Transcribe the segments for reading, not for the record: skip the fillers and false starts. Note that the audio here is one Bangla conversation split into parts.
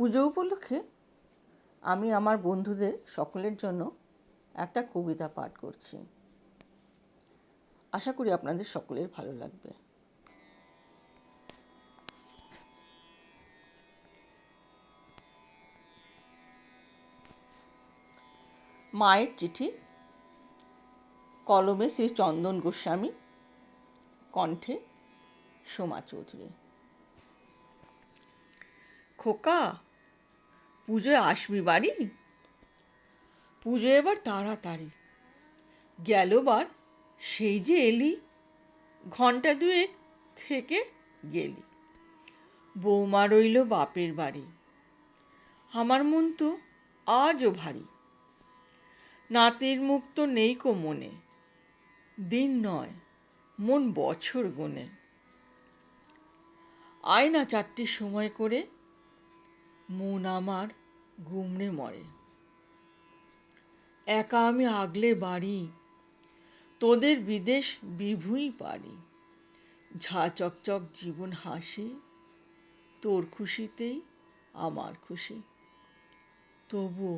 পুজো উপলক্ষে আমি আমার বন্ধুদের সকলের জন্য একটা কবিতা পাঠ করছি। আশা করি আপনাদের সকলের ভালো লাগবে। মায়ের চিঠি, কলমে শ্রী চন্দন গোস্বামী, কণ্ঠে সোমা চৌধুরী। খোকা, পুজোয় আসবি বাড়ি? পুজো এবার তাড়াতাড়ি, গেলবার সেই যে এলি, ঘন্টা দুয়েক থেকে গেলি। বৌমা রইল বাপের বাড়ি, আমার মন তো আজও ভারী। নাতির মুখ তো নেই কো মনে, দিন নয় মন বছর গোনে। আয় না চারটির সময় করে, মন আমার গুমড়ে মরে। একা আমি আগলে বাড়ি, তোদের বিদেশ বিভুই পারি। ঝা চকচক জীবন হাসি, তোর খুশিতেই আমার খুশি। তবু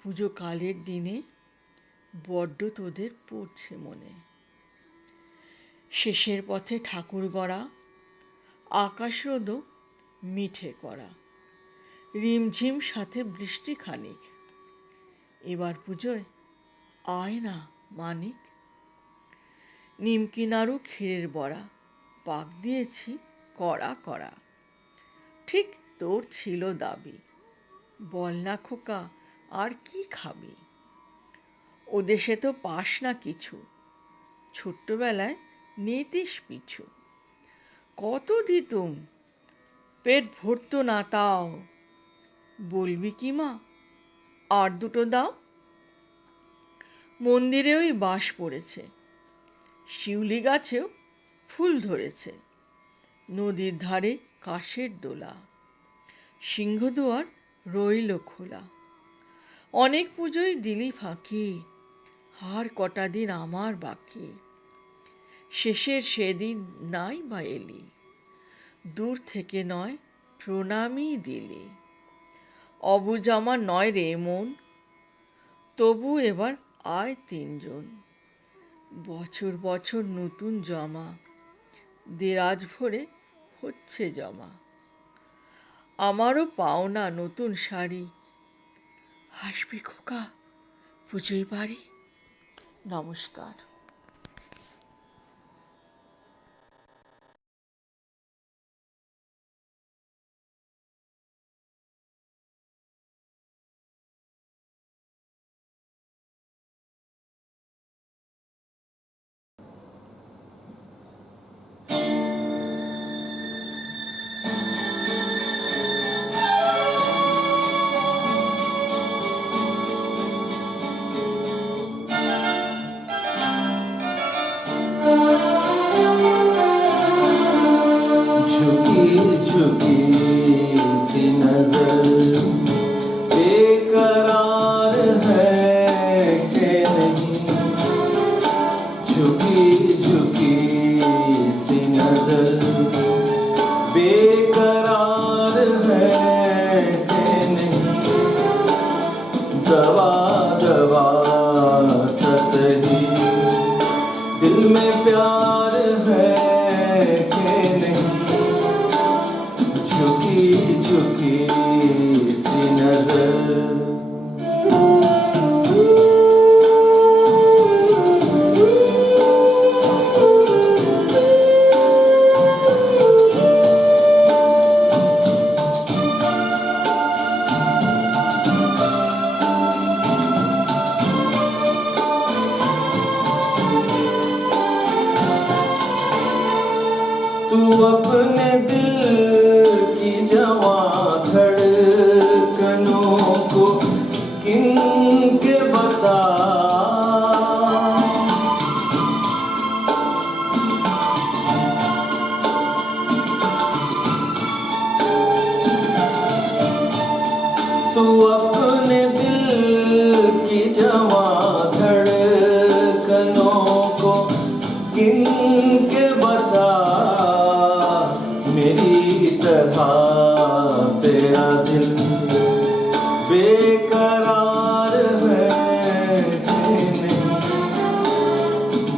পুজো কালের দিনে বড্ড তোদের পড়ছে মনে। শেষের পথে ঠাকুর গড়া, আকাশ রোদ মিঠে করা, রিমঝিম সাথে বৃষ্টি খানিক। এবার পুজোয় আয় না মানিক। নিমকি নাড়ু ক্ষীরের বড়া, পাক দিয়েছি কড়া কড়া। ঠিক তোর ছিল দাবি, বল না খোকা আর কি খাবি? ও দেশে তো পাস না কিছু, ছোট্টবেলায় নিতিস পিছু। কত দিতুম, পেট ভরতো না তাও। বলবি কি মা, আর দুটো দাও? মন্দিরে ওই বাঁশ পড়েছে, শিউলি গাছেও ফুল ধরেছে। নদীর ধারে কাশের দোলা, সিংহদুয়ার রইল খোলা। অনেক পুজোয় দিলি ফাঁকি, আর কটা দিন আমার বাকি। শেষের সেদিন নাই বা এলি, দূর থেকে নয় প্রণামই দিলি। অবুঝ আমার নয় রে মন, তবু এবার আয় তিনজন। বছর বছর নতুন জমা, দেরাজ ভরে হচ্ছে জমা। আমারও পাওনা নতুন শাড়ি, আসবি খোকা পুজোয় বাড়ি? নমস্কার। झुकी सी नजर बेकरार है कि नहीं। झुकी सी नजर बेकरार है कि नहीं। दवा दवा सा सही दिल में प्यार है कि नहीं। झुकी सी नजर तू अपने दिल की जवां धड़कनों को किन के बता। तू अपने दिल की जवां धड़कनों को किन के बता। मेरी तरह तेरा दिल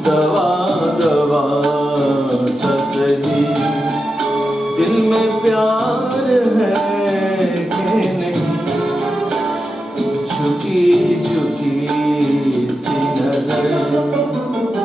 दवा दवा सा सही दिल में प्यार है कि नहीं झुकी झुकी सी नजर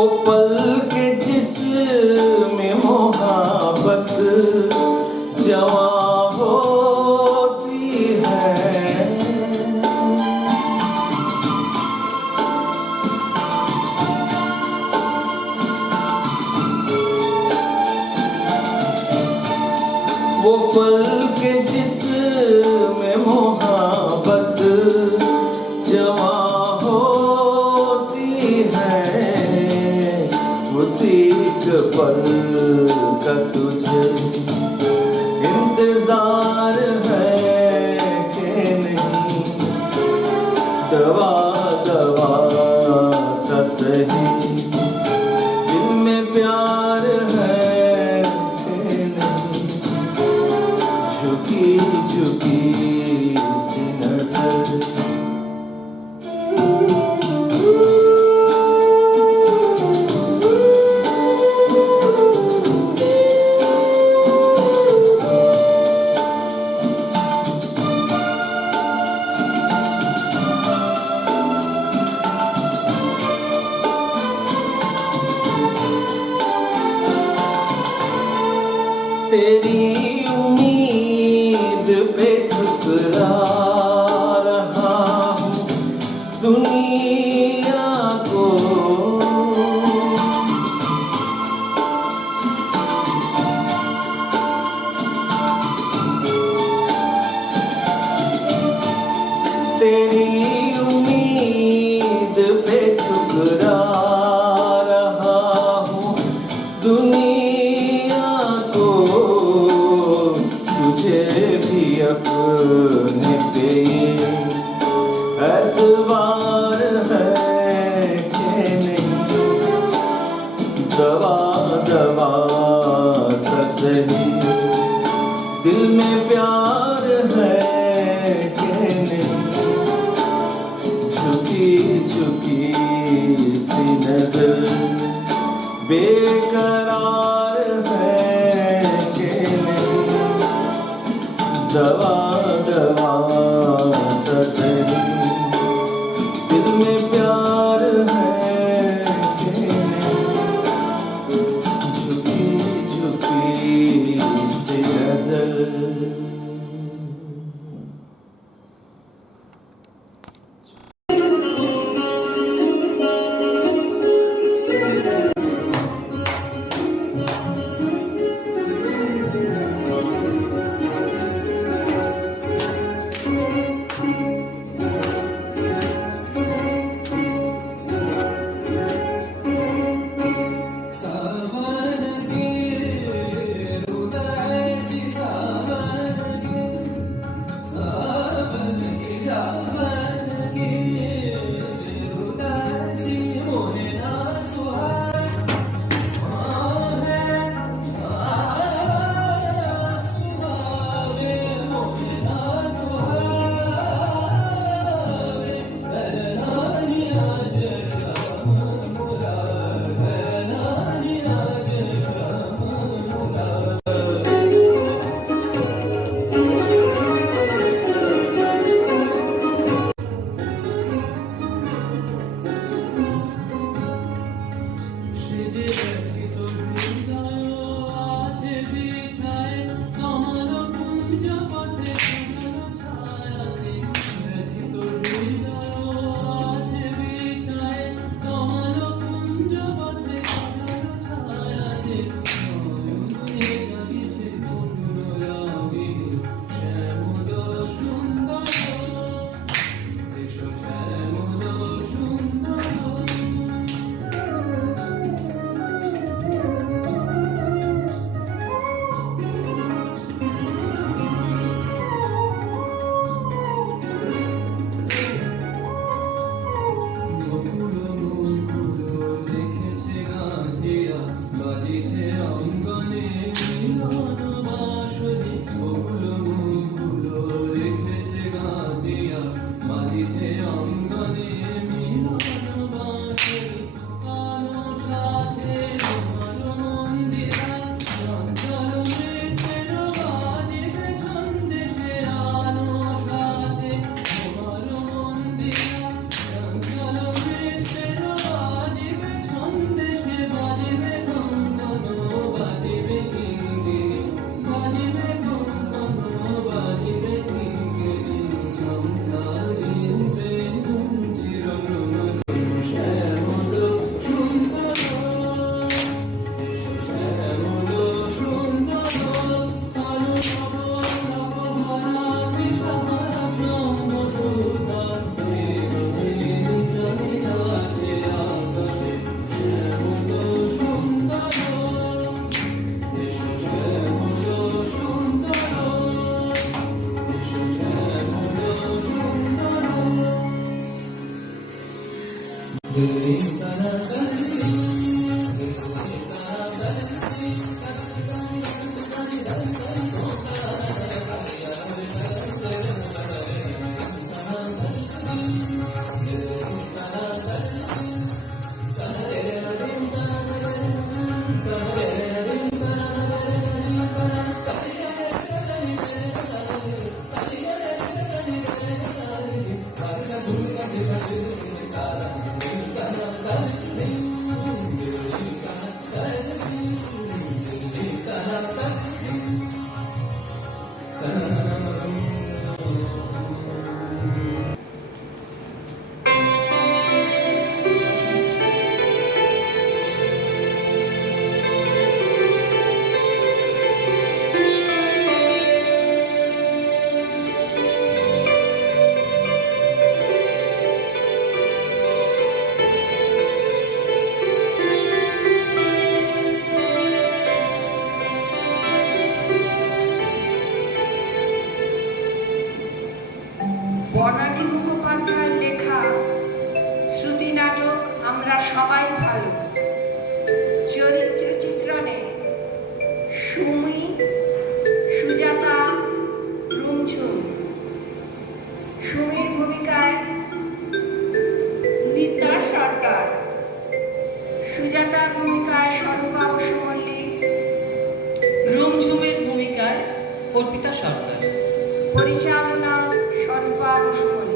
ओ पल के जिसमें मोहब्बत जवां होती है वो पल के जिसमें मोहब्बत जवां होती है उसी एक पल का तुझे इंतजार है कि नहीं दवा दवा सा सही दिल में प्यार है कि नहीं झुकी झुकी सी नजर तेरी उम्मीद पे ठुकरा रहा हूँ दुनिया को तेरी उम्मीद पे ठुकरा रहा हूँ दुनिया को तुझे भी अपने पे एतबार है कि नहीं दवा दवा सा सही दिल में प्यार है कि नहीं झुकी झुकी सी नजर बेकरार है कि नहीं दवा दवा सा सही दिल में प्यार है कि नहीं झुकी झुकी सी नजर বনানী মুখোপাধ্যায়ের লেখা শ্রুতি নাটক আমরা সবাই ভালো চরিত্র চিত্রণে সুমি, সুজাতা, রুমঝুম। সুমির ভূমিকায় নিতা সরকার, সুজাতার ভূমিকায় স্বরূপা বসু মল্লিক, রুমঝুমের ভূমিকায় অর্পিতা সরকার। পরিচালনা স্বরূপা বসু মল্লিক।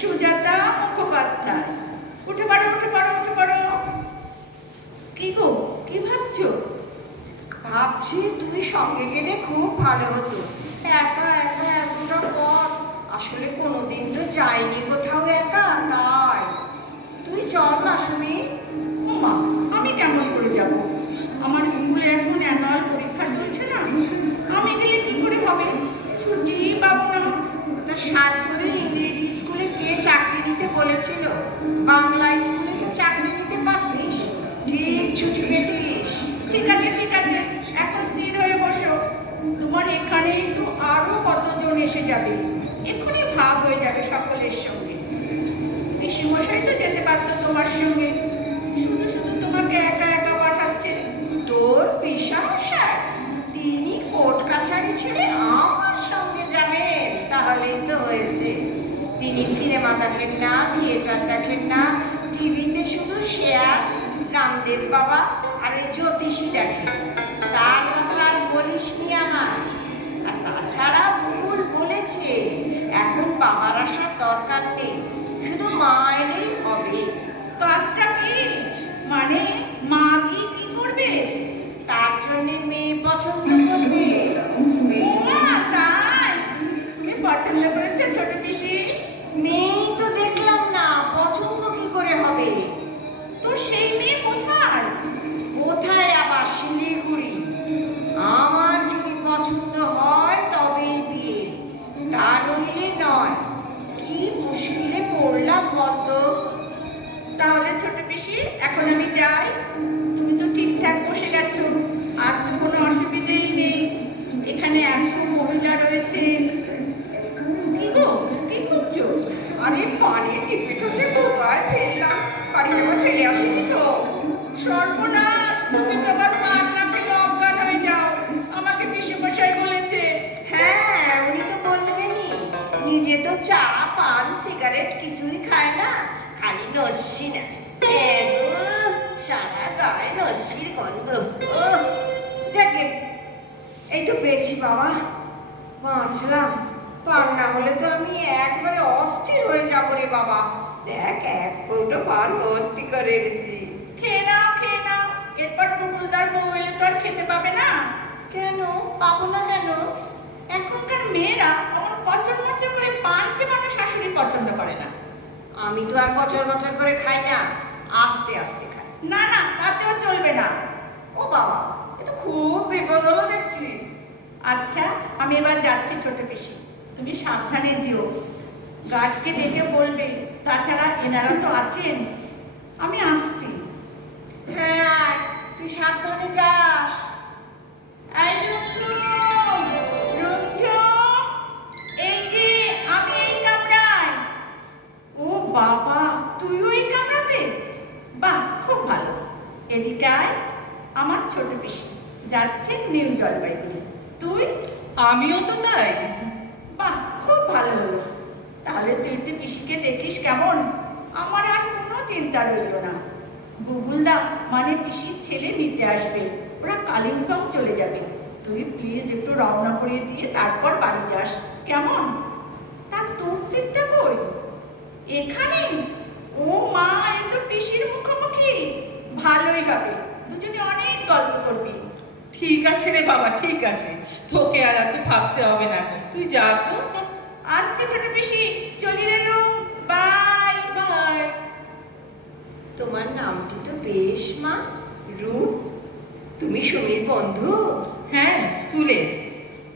সুজাতা মুখোপাধ্যায়। উঠে পড়ো, উঠে পড়ো, উঠে পড়ো। কি গো, কি ভাবছো? ভাবছি তুই সঙ্গে গেলে খুব ভালো হতো। একা একা এতটা পথ, আসলে কোনোদিন তো যাইনি কোথাও একা, তাই তুই চল না সুমি। মা, আমি কেমন করে যাব? আমার স্কুলে এখন অ্যানুয়াল পরীক্ষা চলছে না, আমি গেলে কি করে হবে? ছুটি পাবো না। তা সাত করে ইংরেজি স্কুলে কে চাকরি নিতে বলেছিল? বাংলা স্কুলে তো চাকরি নিতে পারতিস, ঠিক ছুটি পেতিস। ঠিক আছে, ঠিক আছে, এখন স্থির হয়ে বসো। তোমার এখানেই তো আরো কতজন এসে যাবে, এক্ষুনি ভাগ হয়ে যাবে সকলের সঙ্গে। পিসিমশাই তো যেতে পারতো তোমার সঙ্গে, শুধু শুধু তোমাকে একা একা পাঠাচ্ছে। তোর পিসামশাই তিনি কোর্ট কাছারি ছেড়ে আমার সঙ্গে যাবেন, তাহলেই তো হয়েছে। তিনি সিনেমা দেখেন না, থিয়েটার দেখেন না, টিভিতে শুধু শেয়ার, রামদেব বাবা আর এই জ্যোতিষী দেখেন। তার কথা আর বলিস নি আমার। আর তাছাড়া বুবুল বলেছে এখন বাবার আসার দরকার নেই, শুধু মা এলেই হবে। কাজটা কি মানে? মা গিয়ে কি করবে? তার জন্য মেয়ে পছন্দ করবে। ওমা, তাই? তুমি পছন্দ করেছো ছোট পিসি? মেয়েই তো দেখলাম না, পছন্দ কি করে হবে? তো সেই মেয়ে কোথায়? কোথায় আবার? শিলিগুড়ি। আমার যদি পছন্দ হয় তবেই বিয়ে, তা নইলে নয়। কি মুশকিলে পড়লাম বলতো। তাহলে ছোট পিসি এখন আমি যাই? তুমি তো ঠিকঠাক বসে গেছো, আর তো কোনো অসুবিধেই নেই। এখানে এত মহিলা রয়েছে। কি গো, কি খুঁজছো? আরে পানির টিকিট হচ্ছে কোথায় ফেললাম, বাড়িতে আবার ফেলে আসিনি তো। সর্বনাশ, তুমি তো আবার পান না খেলে অজ্ঞান হয়ে যাও, আমাকে পিসেমশাই বলেছে। হ্যাঁ, উনি তো বলবেনই। নিজে তো চা, পান, সিগারেট কিছুই খায় না, খালি নস্যি না। সারা গায়ে নস্যির গন্ধ। যাকে এই তো পেয়েছি বাবা, বাঁচলাম। পান না হলে তো আমি একবারে অস্থির হয়ে যাবো রে বাবা। দেখ, এক কৌটো পান ভর্তি করে এনেছি। খেয়ে নাও, খেয়ে নাও, এরপর টুটুলদার বউ এলে তো আর খেতে পাবে না। কেন পাবো না? কেন? এখনকার মেয়েরা অমন কচর মচর করে পান চেবানো শাশুড়ি পছন্দ করে না। আমি তো আর বছর বছর করে খাই না, আস্তে আস্তে খাই। না না, তাতেও চলবে না। ও বাবা, এ তো খুব বিপদ হলো দেখছি। আচ্ছা, আমি এবার যাচ্ছি ছোট পিসি, তুমি সাবধানে যেও। গার্ডকে ডেকে বলবে, তাছাড়া এনারা তো আছেন। আমি আসছি। হ্যাঁ, তুই সাবধানে যাস। এই রুমঝুম, রুমঝুম, এই যে আমি এই কামরায়। ও বাবা, তুইও এই কামরাতে? বাহ, খুব ভালো। এদিকে আয়, আমার ছোট পিসি যাচ্ছে নিউ জলপাইগুড়ি। তুই? আমিও তো তাই। বাহ, খুব ভালো হলো। তাহলে তুই একটু পিসিকে দেখিস কেমন? আমার আর কোনো চিন্তা রইল না। বুবুলদা মানে পিসির ছেলে নিতে আসবে, ওরা কালিম্পং চলে যাবে। তুই প্লিজ একটু রওনা করে দিয়ে তারপর বাড়ি যাস, কেমন? তা তোর সিটটা কই? এখানে? ও মা, এ তো পিসির মুখোমুখি। ভালোই হবে, দুজনে অনেক গল্প করবি। ঠিক আছে রে বাবা, ঠিক আছে, তোকে আর এত ভাবতে হবে না, তুই যা তো। আসছে ছোট পিসি, চলি রে রুম, বাই বাই। তোমার নামটি তো বেশ মা, রূপ। তুমি সুমির বন্ধু? হ্যাঁ, স্কুলে।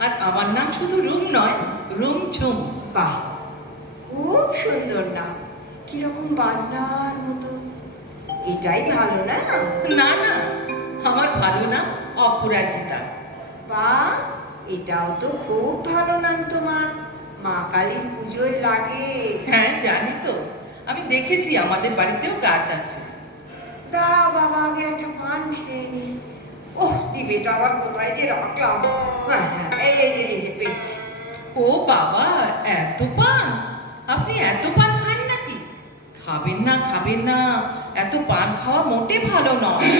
আর আমার নাম শুধু রুম নয়, রুমঝুম। বাহ, খুব সুন্দর নাম, কিরকম বাজনার মতো। এটাই ভালো না? না না, আমার ভালো নাম অপরাজিতা। বাহ, এটাও তো খুব ভালো নাম তোমার, মা কালীর পুজোয় লাগে। হ্যাঁ জানি তো, আমি দেখেছি আমাদের বাড়িতেও গাছ আছে। দাঁড়াও বাবা, আগে একটা পান খেয়ে নি। ওহ, দিবেটা আবার কোথায় যে রাখলাম। হ্যাঁ হ্যাঁ, এই যে পেয়েছি। ও বাবা, এত পান! আপনি এত পান খান নাকি? খাবেন না, খাবেন না, এত পান খাওয়া মোটে ভালো নয়।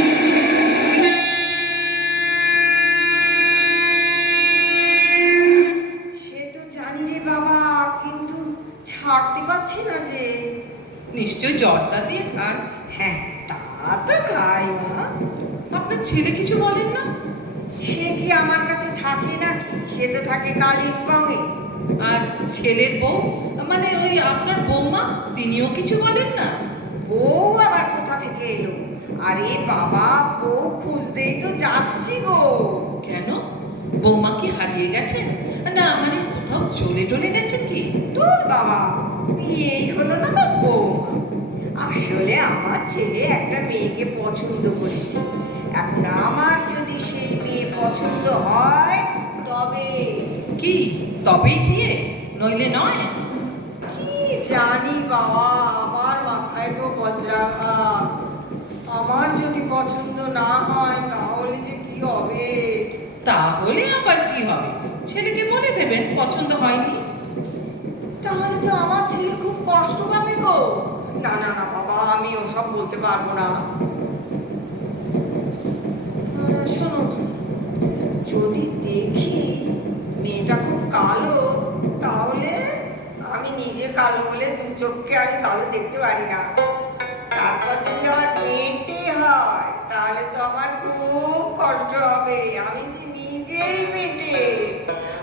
সে তো জানি রে বাবা, কিন্তু ছাড়তে পারছি না যে। নিশ্চয় জর্দা দিয়ে খান। হ্যাঁ, তা তো খাই মা। আপনার ছেলে কিছু বলেন না? সে কি আমার কাছে থাকে নাকি? সে তো থাকে কালিম্পংয়ে। আর ছেলের বউ, মানে ওই আপনার বৌমা, তিনিও কিছু বলেন না? বউ আবার কোথা থেকে এলো? আরে বাবা, বউ খুঁজতেই তো যাচ্ছি গো। কেন, বৌমা কি হারিয়ে গেছেন? না মানে কোথাও চলে টলে গেছেন কি? তোর বাবা, বিয়েই হলো না তো বউ। আসলে আমার ছেলে একটা মেয়েকে পছন্দ করেছে। এখন আমার যদি সেই মেয়ে পছন্দ হয় তবে। কি তবেই বিয়ে, নইলে নয়? কি জানি বাবা, আমার মাথায় তো বজ্রাঘাত। আমার যদি পছন্দ না হয় তাহলে যে কি হবে। তাহলে আবার কি হবে, ছেলেকে বলে দেবেন পছন্দ হয়নি। তাহলে তো আমার ছেলে খুব কষ্ট পাবে গো। না না না বাবা, আমি ওসব বলতে পারবো না। শোনো, যদি দেখি মেয়েটা খুব কালো, তাহলে আমি নিজে কালো বলে দু চোখকে আমি কালো দেখতে পারি না। তারপর যদি আমার মেয়েটি হয় তাহলে তো আমার খুব কষ্ট হবে। আমি যে নিজেই মেটে,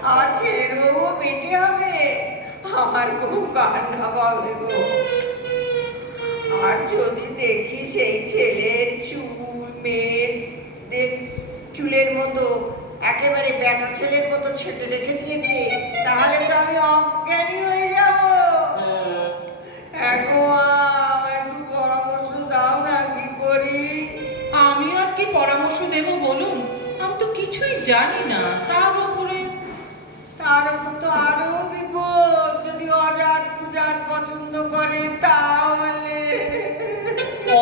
আমার ছেলের বউ মেটে হবে, আমার খুব কান্না পাবে গো। আর যদি দেখি সেই ছেলের চুল মেয়ের চুলের মতো একেবারে বেটা ছেলের মতো ছেটে রেখে দিয়েছে, তাহলে তো আমি অজ্ঞানী হয়ে যাব। একটু পরামর্শ দাও না, কি করি? আমি আর কি পরামর্শ দেব বলুন, আমি তো কিছুই জানি না। তার উপরে তার উপর তো আরো বিপদ, যদি অজাত পূজাত পছন্দ করে তাহলে।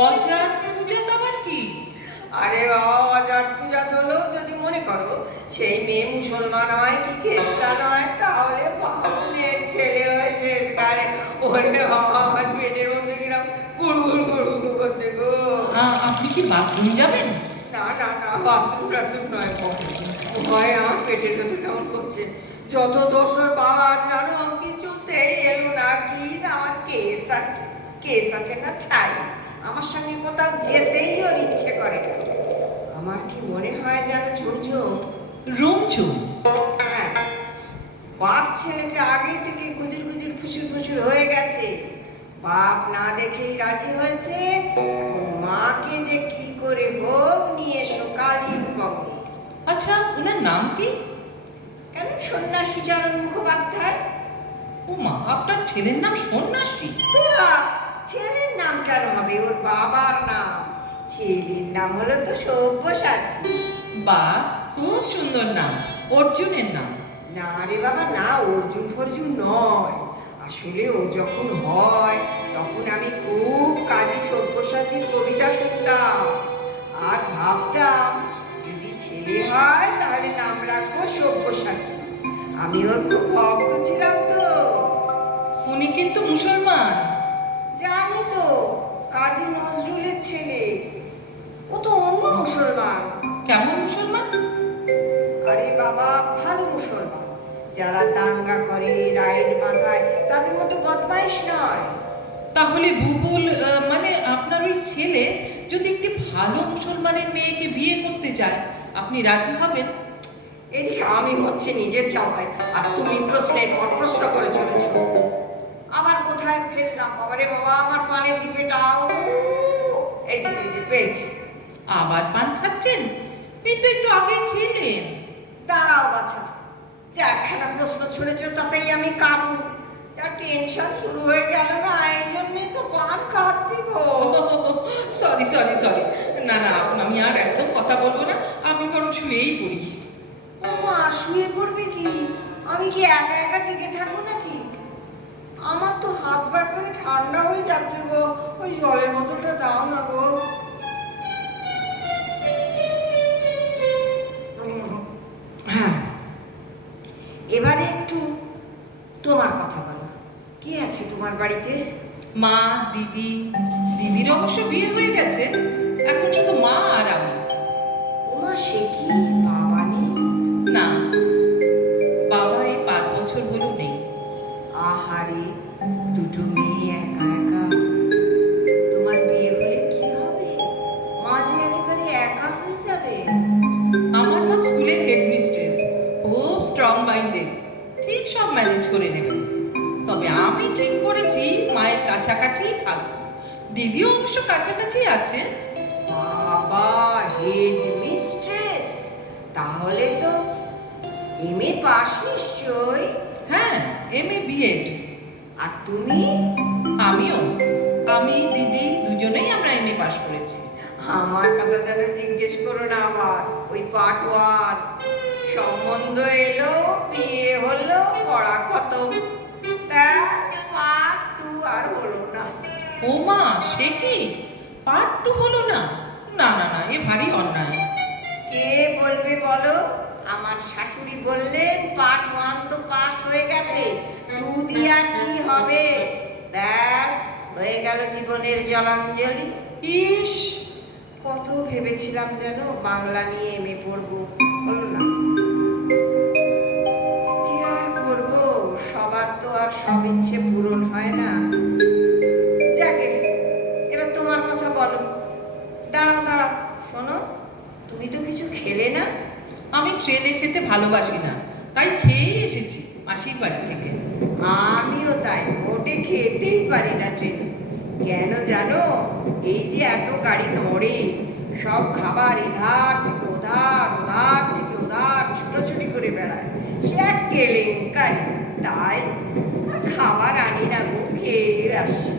অজাত পূজা তো আবার কি? আরে বাবা, অজাত পূজা হলেও যদি মনে করো সেই মেয়ে মুসলমান হয় কি খ্রিস্টান হয়, তাহলে বাবুনের ছেলে হয়ে শেষকালে। ওরে বাবা, আমার পেটের মধ্যে কিরম গুড়গুড় গুড়গুড় করছে গো। আপনি কি বাথরুম যাবেন? না না না, বাথরুম টাথরুম নয়, ভয় আমার পেটের ভেতর কেমন করছে। যত দোষর বাবার জানো, কিছুতেই এলো না। কি না, আমার কেস আছে না ছাই, আমার সঙ্গে কোথাও যেতেই ওর ইচ্ছে করে না। আমার কি মনে হয় জানো ঝুমঝুম? রুমঝুম? হ্যাঁ, বাপ ছেলেতে আগে থেকে গুজুর গুজুর ফুসুর ফুসুর হয়ে গেছে। বাপ না দেখেই রাজি হয়েছে। এখন মাকে যে কি করে হোক নিয়ে এসো কালীর পক্ষে। আচ্ছা, ওনার নাম কি? কেন, সন্ন্যাসী চরণ মুখোপাধ্যায়। ও মা, আপনার ছেলের নাম সন্ন্যাসী? তোরা ছেলের নাম কেন হবে? ওর বাবার নাম। ছেলের নাম হলো তো সব্যসাচী। বা, খুব সুন্দর নাম। অর্জুনের নাম? না রে বাবা না, অর্জুন ফর্জুন নয়। আসলে ও যখন হয় তখন আমি খুব কাজী সব্যসাচীর কবিতা শুনতাম আর ভাবতাম যদি ছেলে হয় তাহলে নাম রাখবো সব্যসাচী। আমি ওর খুব ভক্ত ছিলাম তো। উনি কিন্তু মুসলমান। জানি তো, কাজী নজরুলের ছেলে। ও তো অন্য মুসলমান। কেমন মুসলমান? আরে বাবা, ভালো মুসলমান। যারা দাঙ্গা করে, রাইড মাথায়, তাদের মতো বদমাইশ নয়। তাহলে বুবুল, মানে আপনার ওই ছেলে যদি একটি ভালো মুসলমানের মেয়েকে বিয়ে করতে চায়, আপনি রাজি হবেন? এদিকে আমি হচ্ছে নিজের চাওয়ায়, আর তুমি প্রশ্নের পর প্রশ্ন করে চলেছ। আবার কোথায় ফেললাম বাবারে বাবা আমার পানের ডিবেটাও। এই যে পেয়েছি। আবার পান খাচ্ছেন? এই তো একটু আগে খেলেন। দাঁড়াও বাছা, যে একখানা প্রশ্ন ছুড়েছ তাতেই আমি কাবু। যা টেনশন শুরু হয়ে গেল না, এই জন্যই তো পান খাচ্ছি গো। সরি সরি সরি, না না, আমি আর একদম কথা বলবো না। আমি বরং শুয়েই পড়ি। মা শুয়ে পড়বে কি? আমি কি একা একা জেগে থাকবো নাকি? আমার তো হাত পা করে ঠান্ডা হয়ে যাচ্ছে গো। ওই জলের বোতলটা দাও না গো। হ্যাঁ, এবারে একটু তোমার কথা বলো। কি আছে তোমার বাড়িতে? মা, দিদি। দিদির অবশ্য বিয়ে হয়ে গেছে, এখন শুধু মা আর আমি। ওমা, সে কি, বাবা নেই? না, বাবা এই 5 বছর হলো নেই। আহারে, দুটো মেয়ে একা একা। তোমার বিয়ে হলে কি হবে? মা যে একেবারে একা হয়ে যাবে। আমার মা স্কুলের হেডমিস্ট্রেস, খুব স্ট্রং মাইন্ডেড, ঠিক সব ম্যানেজ করে নেবেন। তবে আমি ঠিক করেছি মায়ের কাছাকাছিই থাকবো। দিদিও অবশ্য কাছাকাছি আছে। বাবা, হেড মিস্ট্রেস? তাহলে তো এমএ পাস নিশ্চয়। হ্যাঁ, MA BEd। আর তুমি? আমিও। আমি দিদি দুজনেই আমরা MA পাস করেছি। আমার কথা যেন জিজ্ঞেস করো না আবার। ওই পার্ট 1 সম্বন্ধ এলো, বিয়ে হলো, পড়া খতম। ব্যাস, পার্ট 2 আর হলো না। ও মা, সে কি? পার্ট 2 হলো না? না না না, এ ভারী অন্যায়। কে বলবে বলো? আমার শাশুড়ি বললেন পার্ট 1 তো পাস হয়ে গেছে, 2 দিয়ে আর কি হবে? ব্যাস, হয়ে গেল জীবনের জলাঞ্জলি। ইস, কত ভেবেছিলাম যেন বাংলা নিয়ে এমএ পড়বো, হলো না। কি আর করবো, সবার তো আর সব ইচ্ছে পূরণ হয় না। যাকে, এবার তোমার কথা বলো। দাঁড়াও দাঁড়াও, শোনো, তুমি তো কিছু খেলে না। আমি ট্রেনে খেতে ভালোবাসি না, তাই খেয়েই এসেছি মাসির বাড়ি থেকে। আমিও তাই, মোটে খেতেই পারি না ট্রেনে। কেন জানো? এই যে এত গাড়ি নড়ে, সব খাবার এধার থেকে ওধার, ওধার থেকে ওধার ছুটোছুটি করে বেড়ায়, সে এক কেলেঙ্কারি। তাই আর খাবার আনি না গো, খেয়ে আসি।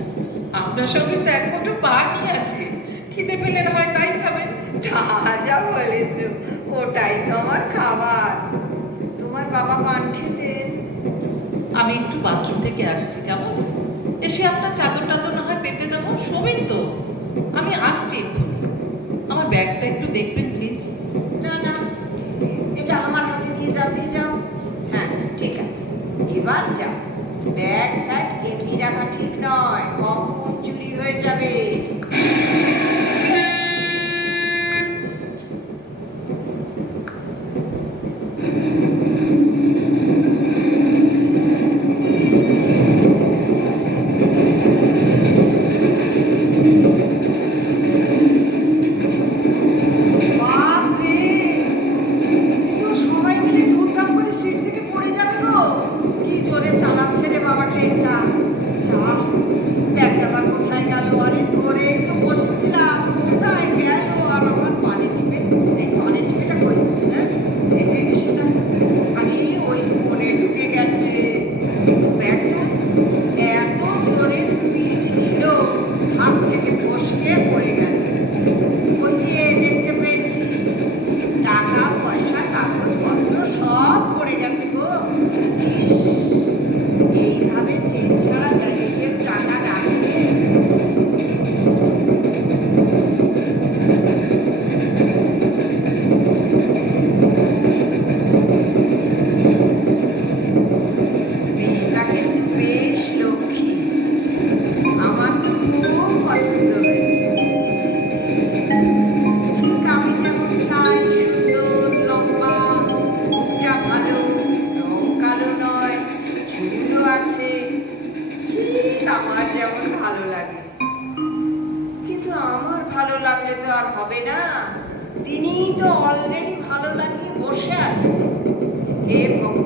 আপনার সঙ্গে তো এক ফোঁটা পানি আছে, খিদে পেলে না হয় তাই খাবেন। তা যা বলেছ, ওটাই তো আমার খাবার। তোমার বাবা পান খেতেন? আমি একটু বাথরুম থেকে আসছি, কেমন? এসে আপনার চাদর টাদর না হয় পেতে দেবো, শোবেন তো? আমি আসছি এক্ষুনি। আমার ব্যাগটা একটু দেখবেন প্লিজ। না না, এটা আমার হাতে দিয়ে যাও, দিয়ে যাও। হ্যাঁ, ঠিক আছে, এবার যাও। ব্যাগ ব্যাগ এমনি রাখা ঠিক নয়, কখন চুরি হয়ে যাবে। বাপরে, এ তো সবাই মিলে ধুমধাম করে সিট থেকে পড়ে যাবে গো।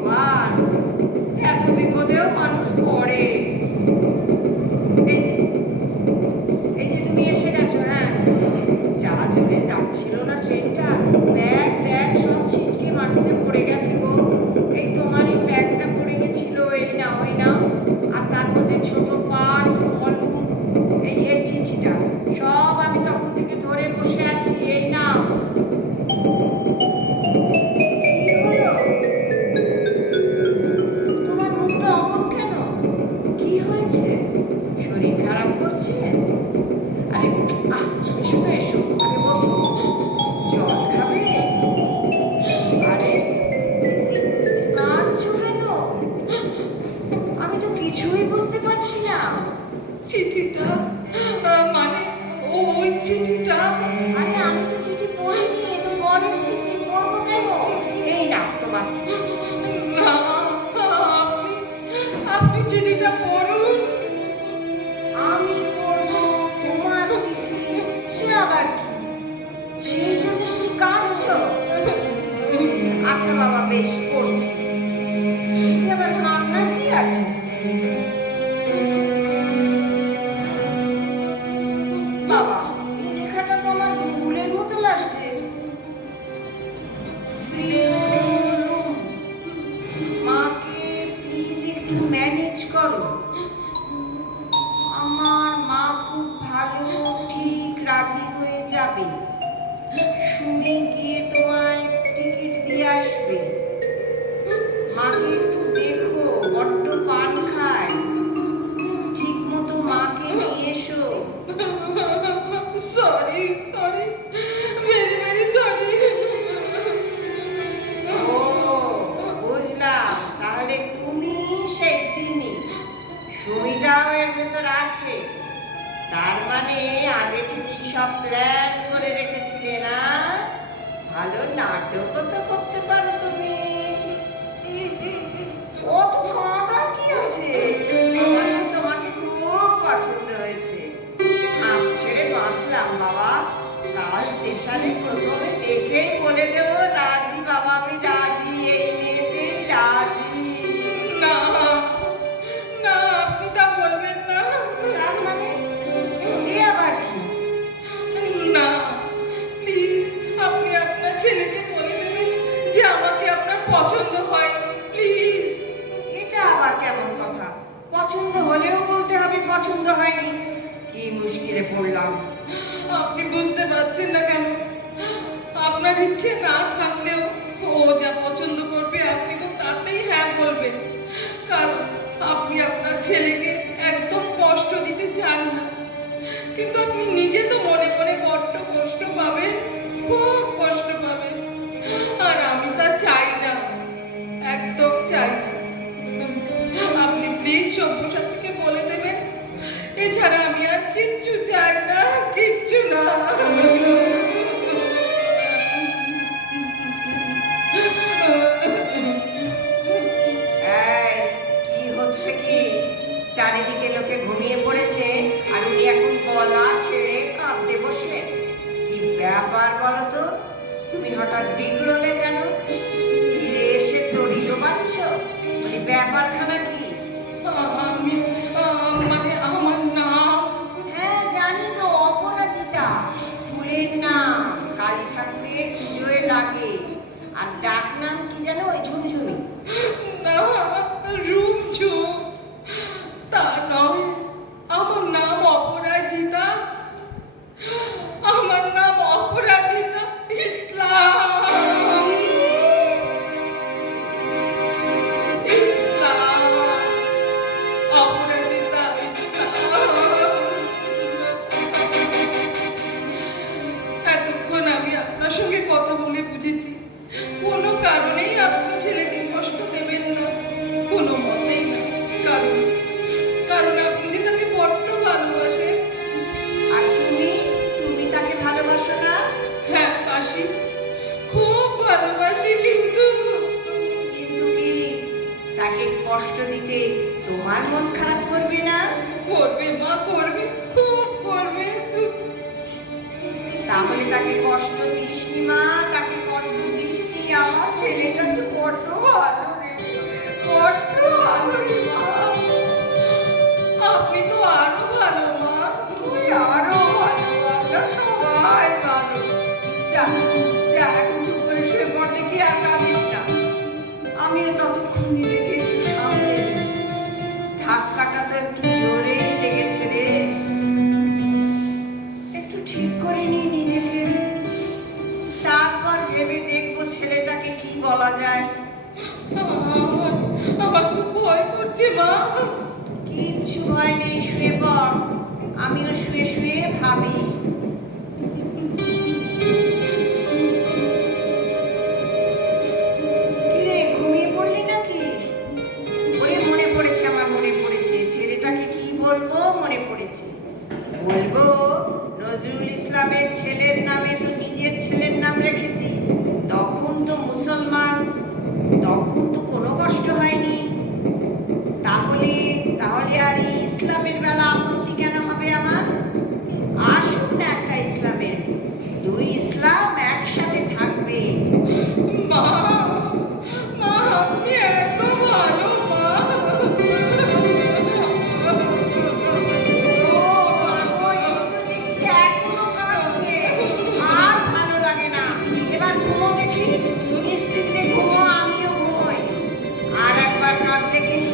ভগবান, এত বিপদেও মানুষ পড়ে। এই যে এই যে তুমি এসে গেছো। হ্যাঁ, যা জোরে যাচ্ছিল না ট্রেনটা, ব্যাগ ট্যাগ সব ছিটকে মাটিতে পড়ে গেছে গো। এই তোমার এই ব্যাগটা পড়ে গেছিল, এই নাও এই নাও। আর তার মধ্যে ছোট পার্স, কলম, এই এর চিঠিটা সব আমি তখন থেকে ধরে বসে আছি। এই নাও। কি হলো? তোমার মুখটা অমন কেন? কি হয়েছে? শরীর খারাপ করছে? আরে এসো তো, এসো, আগে বসো। জল খাবে? আরে কাঁদছো কেন? আমি তো কিছুই বুঝতে পারছি না। চিঠিটা মানে ওই চিঠিটা। আরে আমি তো চিঠি পড়িনি, এ তো বড় চিঠি, পড়বো কেন? এই না তোমার চিঠি। না, আপনি আপনি চিঠিটা পড়ুন। আমি পড়বো তোমার চিঠি? সে আবার কি? সেই জন্য তুমি কাঁদছো? আচ্ছা বাবা, বেশ পড়ছি। এতে আবার কান্না কি আছে? বাবা, এই লেখাটা তো আমার ভুলের মতো লাগছে। প্রিয় রুম, মাকে প্লিজ একটু ম্যানেজ করো। আমার মা খুব ভালো, ঠিক রাজি হয়ে যাবে। সুমি গিয়ে তোমায় টিকিট দিয়ে আসবে। মাকে একটু দেখো, বড্ড পান খায়। ঠিক মতো মাকে নিয়ে এসো। Sorry, very very sorry. ও বুঝলাম, তাহলে তুমি সেই তিনি। সুমিটাও এর ভেতর আছে। তার মানে আগে থেকেই সব প্ল্যান করে রেখেছিলে না? ভালো নাটকও তো করতে পারো তুমি। অত কাঁদা কি আছে? আমার না তোমাকে খুব পছন্দ হয়েছে। হাঁপ ছেড়ে বাঁচলাম বাবা। কাল স্টেশনে প্রথমে দেখেই বলে দেবো রাজি বাবা, আমি রাজি, এই মেয়েতেই রাজি। না না, আপনি তা বলবেন না। তার মানে এ আবার কি? না, প্লিজ আপনি আপনার ছেলেকে বলে দেবেন যে আমাকে আপনার পছন্দ হয়নি, প্লিজ। এটা আবার কেমন কথা? পছন্দ হলেও বলতে হবে পছন্দ হয়নি? কি মুশকিলে পড়লাম। আপনি বুঝতে পারছেন না কেন? আপনার ইচ্ছে না থাকলেও ও যা পছন্দ করবে আপনি তো তাতেই হ্যাঁ বলবেন। কারণ আপনি আপনার ছেলেকে একদম কষ্ট দিতে চান না। কিন্তু আপনি নিজে তো মনে মনে বড্ড কষ্ট পাবেন, খুব কষ্ট পাবেন। আর আমি তা চাই না, একদম চাই না। আপনি প্লিজ সব্যসাচীকে বলে দেবেন। এছাড়া আমি আর কিচ্ছু চাই না, কিচ্ছু না। এই, কি হচ্ছে কি? চারিদিকে লোকে ঘুমিয়ে পড়েছে আর উনি এখন গলা ছেড়ে কাঁদতে বসলেন। কি ব্যাপার বলো তো? তুমি হঠাৎ বিগড়লে কেন? ফিরে এসে তড়ি ডোবাচ্ছ? ব্যাপারখানা কি? আমি মানে আমার নাম। হ্যাঁ জানি তো, অপরাজিতা। ফুলের নাম, কালী ঠাকুরের পুজোয় লাগে। আর ডাক নাম কি জানো? ওই ঝুমঝুমি। না, রুমঝু। তা নয়, আমার নাম অপরাজিতা। আমার নাম অপরাজিতা ইসলাম। ইসলাম, অপরাজিতা ইসলাম। এতক্ষণ আমি আপনার সঙ্গে কথা বলে বুঝেছি কোনো কারণেই আপনি ছেলেকে কষ্ট দেবেন না, কোনো মতেই না। কারণ কারণ আপনি যে তাকে বড্ড ভালোবাসেন। আর তুমি তুমি তাকে ভালোবাসো না? হ্যাঁ, বাসি, খুব ভালোবাসি। কিন্তু কিন্তু কি? তাকে কষ্ট দিতে তোমার মন খারাপ করবে না? করবে মা, করবে, খুব করবে। তাহলে তাকে কষ্ট দিসনি মা, তাকে কষ্ট দিসনি। আমার ছেলেটা তো বড্ড ভালো রে। মা? কিচ্ছু ভয় নেই, শুয়ে পড়। আমিও শুয়ে শুয়ে ভাবি। কিরে, ঘুমিয়ে পড়লি নাকি? ওরে মনে পড়েছে, আমার মনে পড়েছে। ছেলেটাকে কি বলবো, মনে পড়েছে। বলবো নজরুল ইসলামের ছেলের নামে তো নিজের ছেলের নাম রেখেছি। তখন তো মুসলমান, তখন তো কোনো কষ্ট হয়নি। তাহলে তাহলে আর এই ইসলামের বেলা আপত্তি কেন হবে আমার? আসুন না একটা ইসলামের, দুই ইসলাম একসাথে থাকবে। মা, মা আপনি এত ভালো মা। ও বাবু, এই তো দেখছি এখনো কাঁদছে। আর ভালো লাগে না। এবার ঘুমো দেখি, নিশ্চিন্তে ঘুমো, আমিও ঘুমোই। আর একবার কাঁদলে কিন্তু